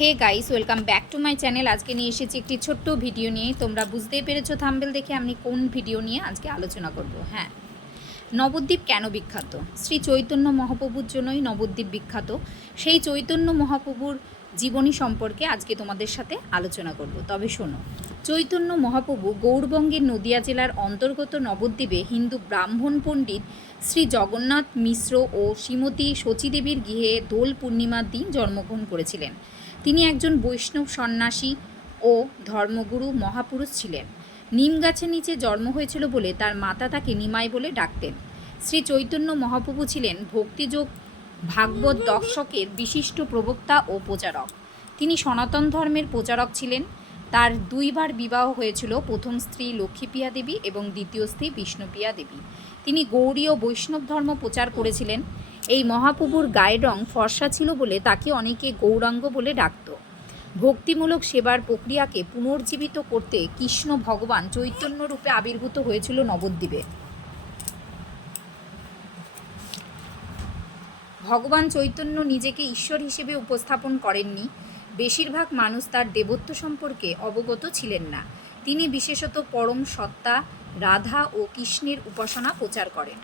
Hey guys, welcome back to my channel. আজকে নিয়ে এসেছি একটি ছোট্ট ভিডিও নিয়ে। তোমরা বুঝতেই পেরেছ থাম্বেল দেখে আমি কোন ভিডিও নিয়ে আজকে আলোচনা করব। হ্যাঁ নবদ্বীপ কেন বিখ্যাত? শ্রী চৈতন্য মহাপ্রভুর জন্যই নবদ্বীপ বিখ্যাত। সেই চৈতন্য মহাপ্রভুর জীবনী সম্পর্কে আজকে তোমাদের সাথে আলোচনা করব। তবে শোনো, চৈতন্য মহাপ্রভু গৌড়বঙ্গের নদিয়া জেলার অন্তর্গত নবদ্বীপে হিন্দু ব্রাহ্মণ পণ্ডিত শ্রী জগন্নাথ মিশ্র ও শ্রীমতী শচীদেবীর গৃহে দোল পূর্ণিমার দিন জন্মগ্রহণ করেছিলেন। তিনি একজন বৈষ্ণব সন্ন্যাসী ও ধর্মগুরু মহাপুরুষ ছিলেন। নিম গাছের নিচে জন্ম হয়েছিল বলে তার মাতা তাকে নিমাই বলে ডাকতেন। শ্রী চৈতন্য মহাপ্রভু ছিলেন ভক্তিযোগ, ভাগবত দর্শকের বিশিষ্ট প্রবক্তা ও প্রচারক। তিনি সনাতন ধর্মের প্রচারক ছিলেন। তার দুইবার বিবাহ হয়েছিল প্রথম স্ত্রী লক্ষ্মীপ্রিয়া দেবী এবং দ্বিতীয় স্ত্রী বিষ্ণুপ্রিয়া দেবী। তিনি গৌড়ীয় বৈষ্ণব ধর্ম প্রচার করেছিলেন। এই মহাপ্রভুর গায়ের রং ফর্সা ছিল বলে তাকে অনেকে গৌরাঙ্গ বলে ডাকত। ভক্তিমূলক সেবার প্রক্রিয়াকে পুনর্জীবিত করতে কৃষ্ণ ভগবান চৈতন্য রূপে আবির্ভূত হয়েছিল নবদ্বীপে। ভগবান চৈতন্য নিজেকে ঈশ্বর হিসেবে উপস্থাপন করেননি। বেশিরভাগ মানুষ তার দেবত্ব সম্পর্কে অবগত ছিলেন না। তিনি বিশেষত পরম সত্তা, রাধা ও কৃষ্ণের উপাসনা প্রচার করেন।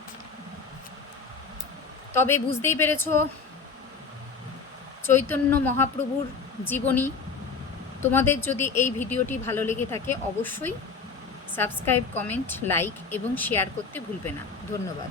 তবে বুঝতেই পেরেছ, চৈতন্য মহাপ্রভুর জীবনী। তোমাদের যদি এই ভিডিওটি ভালো লেগে থাকে, অবশ্যই সাবস্ক্রাইব, কমেন্ট, লাইক এবং শেয়ার করতে ভুলবে না। ধন্যবাদ।